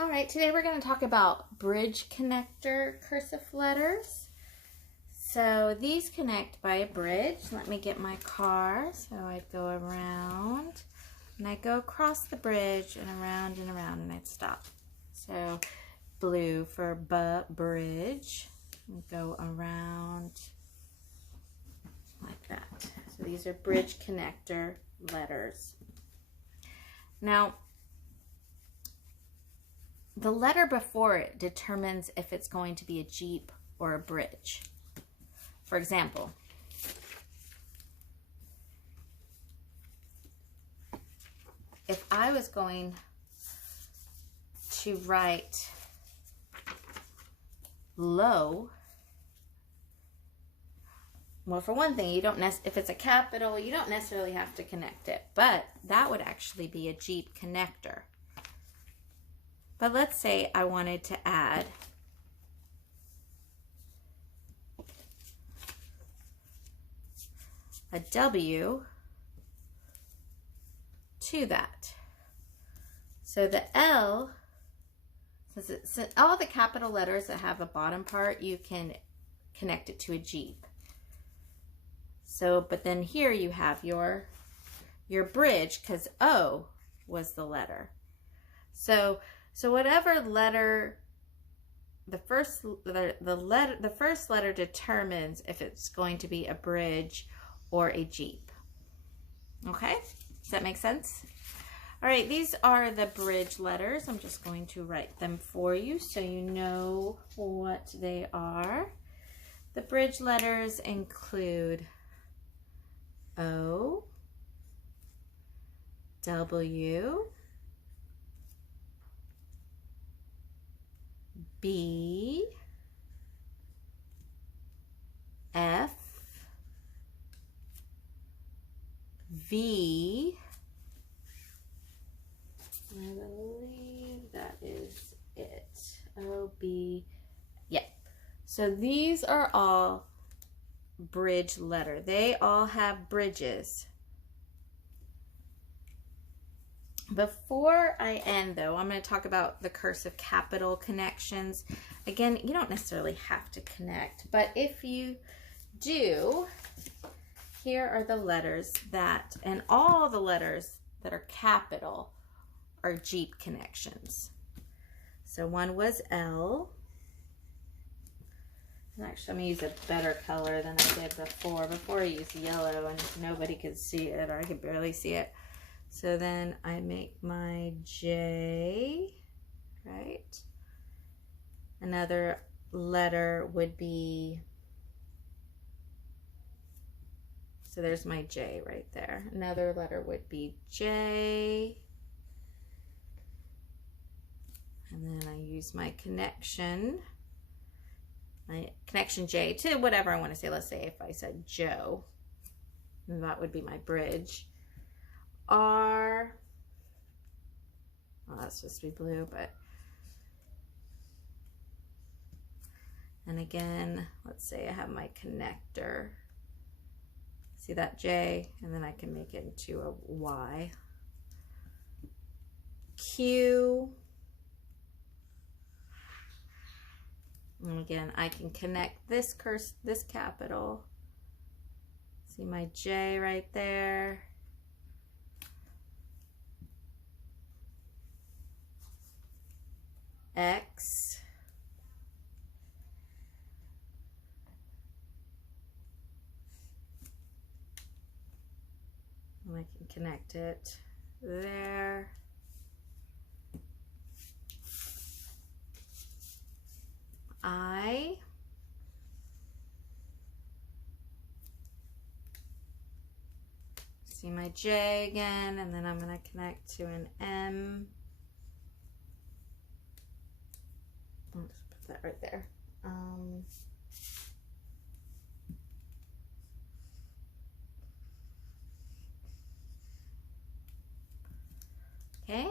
All right, today we're going to talk about bridge connector cursive letters. So these connect by a bridge. Let me get my car. So I'd go around and I'd go across the bridge and around and I'd stop. So blue for bridge. And go around like that. So these are bridge connector letters. Now, the letter before it determines if it's going to be a Jeep or a bridge. For example, if I was going to write low, well, for one thing, if it's a capital, you don't necessarily have to connect it, but that would actually be a Jeep connector. But let's say I wanted to add a W to that. So the L, since all the capital letters that have a bottom part, you can connect it to a Jeep. So, but then here you have your bridge because O was the letter. So whatever letter, the first letter determines if it's going to be a bridge or a Jeep. Okay? Does that make sense? All right, these are the bridge letters. I'm just going to write them for you so you know what they are. The bridge letters include O, W, B, F, V, I believe that is it. O, B, yeah. So these are all bridge letter. They all have bridges. Before I end, though, I'm going to talk about the cursive capital connections. Again, you don't necessarily have to connect, but if you do, here are the letters that, and all the letters that are capital are Jeep connections. So one was L. And actually, I'm going to use a better color than I did before. Before I used yellow and nobody could see it, or I could barely see it. So then I make my J, right? Another letter would be, so there's my J right there. Another letter would be J. And then I use my connection J to whatever I want to say. Let's say if I said Joe, that would be my bridge. R, well, that's supposed to be blue, but, and again, let's say I have my connector. See that J, and then I can make it into a Y. Q, and again, I can connect this capital. See my J right there. X, and I can connect it there. I, see my J again, and then I'm going to connect to an M. Let's put that right there. Okay.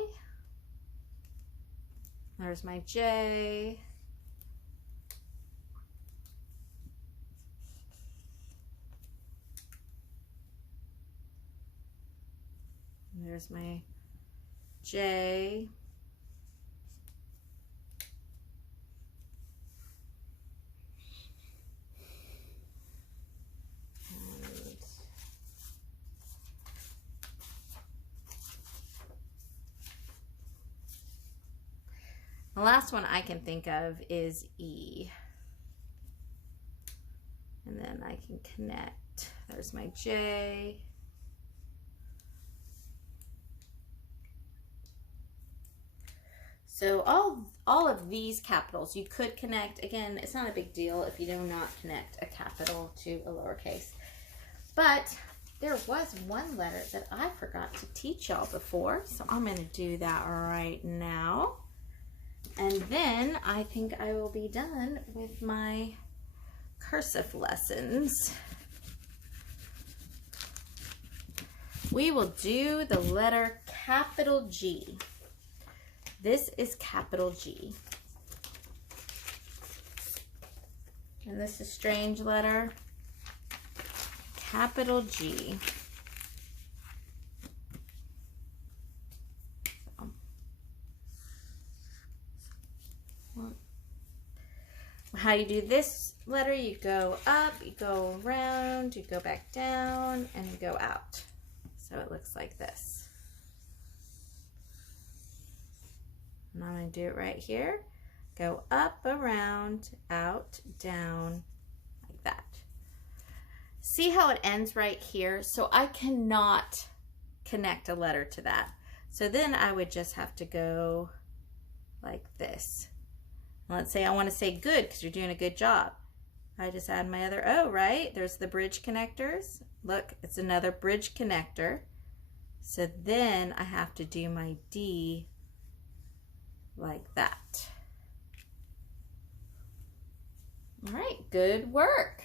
There's my J. There's my J. The last one I can think of is E. And then I can connect. There's my J. So all of these capitals you could connect. Again, it's not a big deal if you do not connect a capital to a lowercase. But there was one letter that I forgot to teach y'all before, so I'm going to do that right now. And then I think I will be done with my cursive lessons. We will do the letter capital G. This is capital G. And this is strange letter. Capital G. How you do this letter, you go up, you go around, you go back down, and you go out. So it looks like this. And I'm going to do it right here. Go up, around, out, down, like that. See how it ends right here? So I cannot connect a letter to that. So then I would just have to go like this. Let's say I want to say good because you're doing a good job. I just add my other O, right? There's the bridge connectors. Look, it's another bridge connector. So then I have to do my D like that. All right, good work.